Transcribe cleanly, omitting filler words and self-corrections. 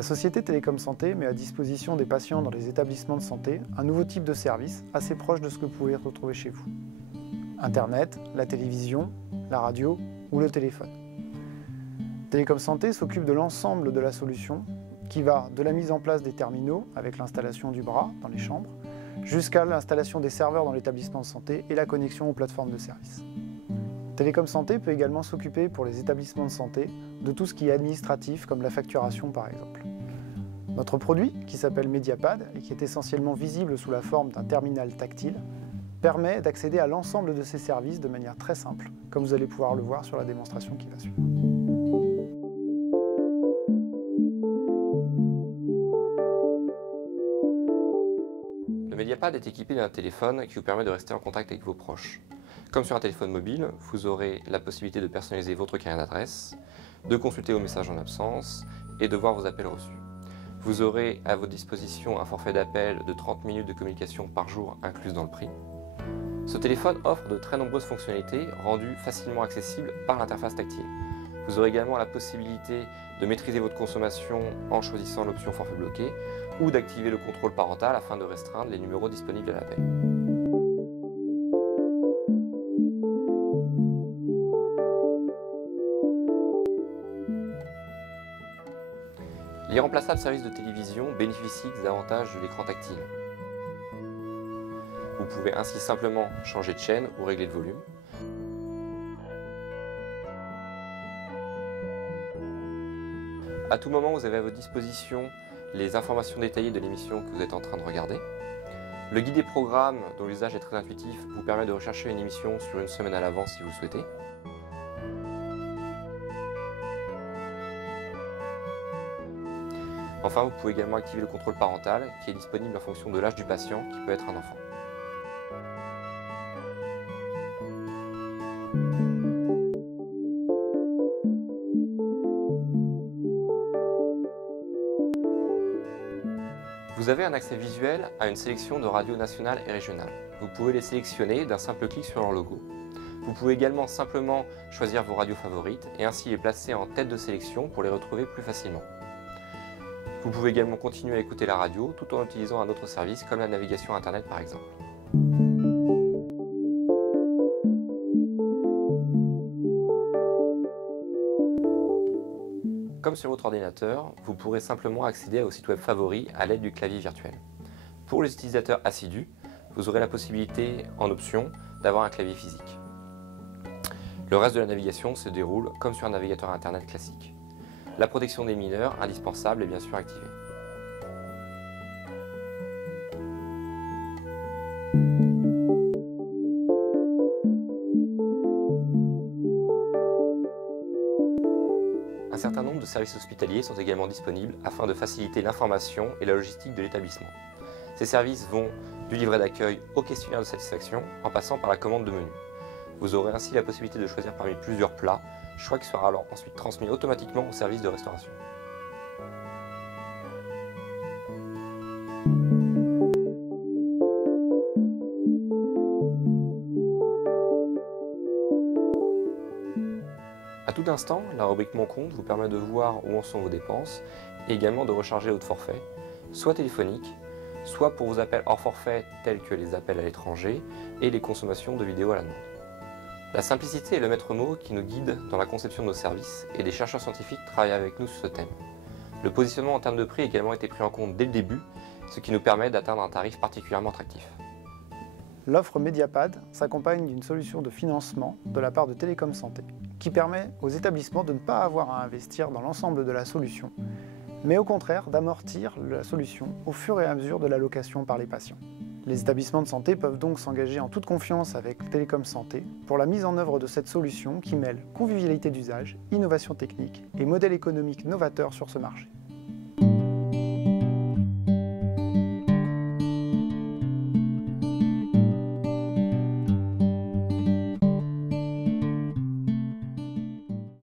la société Télécom Santé met à disposition des patients dans les établissements de santé un nouveau type de service assez proche de ce que vous pouvez retrouver chez vous. Internet, la télévision, la radio ou le téléphone. Télécom Santé s'occupe de l'ensemble de la solution qui va de la mise en place des terminaux avec l'installation du bras dans les chambres jusqu'à l'installation des serveurs dans l'établissement de santé et la connexion aux plateformes de services. Télécom Santé peut également s'occuper pour les établissements de santé de tout ce qui est administratif comme la facturation par exemple. Notre produit, qui s'appelle Mediapad et qui est essentiellement visible sous la forme d'un terminal tactile, permet d'accéder à l'ensemble de ces services de manière très simple, comme vous allez pouvoir le voir sur la démonstration qui va suivre. Le Mediapad est équipé d'un téléphone qui vous permet de rester en contact avec vos proches. Comme sur un téléphone mobile, vous aurez la possibilité de personnaliser votre carnet d'adresse, de consulter vos messages en absence et de voir vos appels reçus. Vous aurez à votre disposition un forfait d'appel de 30 minutes de communication par jour inclus dans le prix. Ce téléphone offre de très nombreuses fonctionnalités rendues facilement accessibles par l'interface tactile. Vous aurez également la possibilité de maîtriser votre consommation en choisissant l'option forfait bloqué ou d'activer le contrôle parental afin de restreindre les numéros disponibles à l'appel. L'irremplaçable service de télévision bénéficie des avantages de l'écran tactile. Vous pouvez ainsi simplement changer de chaîne ou régler le volume. À tout moment, vous avez à votre disposition les informations détaillées de l'émission que vous êtes en train de regarder. Le guide des programmes, dont l'usage est très intuitif, vous permet de rechercher une émission sur une semaine à l'avance si vous le souhaitez. Enfin, vous pouvez également activer le contrôle parental qui est disponible en fonction de l'âge du patient, qui peut être un enfant. Vous avez un accès visuel à une sélection de radios nationales et régionales. Vous pouvez les sélectionner d'un simple clic sur leur logo. Vous pouvez également simplement choisir vos radios favorites et ainsi les placer en tête de sélection pour les retrouver plus facilement. Vous pouvez également continuer à écouter la radio tout en utilisant un autre service comme la navigation internet par exemple. Comme sur votre ordinateur, vous pourrez simplement accéder à vos sites web favoris à l'aide du clavier virtuel. Pour les utilisateurs assidus, vous aurez la possibilité en option d'avoir un clavier physique. Le reste de la navigation se déroule comme sur un navigateur internet classique. La protection des mineurs, indispensable, est bien sûr activée. Un certain nombre de services hospitaliers sont également disponibles afin de faciliter l'information et la logistique de l'établissement. Ces services vont du livret d'accueil au questionnaire de satisfaction en passant par la commande de menu. Vous aurez ainsi la possibilité de choisir parmi plusieurs plats, choix qui sera alors ensuite transmis automatiquement au service de restauration. À tout instant, la rubrique Mon compte vous permet de voir où en sont vos dépenses et également de recharger votre forfait, soit téléphonique, soit pour vos appels hors forfait tels que les appels à l'étranger et les consommations de vidéos à la demande. La simplicité est le maître mot qui nous guide dans la conception de nos services et des chercheurs scientifiques travaillent avec nous sur ce thème. Le positionnement en termes de prix a également été pris en compte dès le début, ce qui nous permet d'atteindre un tarif particulièrement attractif. L'offre Mediapad s'accompagne d'une solution de financement de la part de Télécom Santé, qui permet aux établissements de ne pas avoir à investir dans l'ensemble de la solution, mais au contraire d'amortir la solution au fur et à mesure de la location par les patients. Les établissements de santé peuvent donc s'engager en toute confiance avec Télécom Santé pour la mise en œuvre de cette solution qui mêle convivialité d'usage, innovation technique et modèle économique novateur sur ce marché.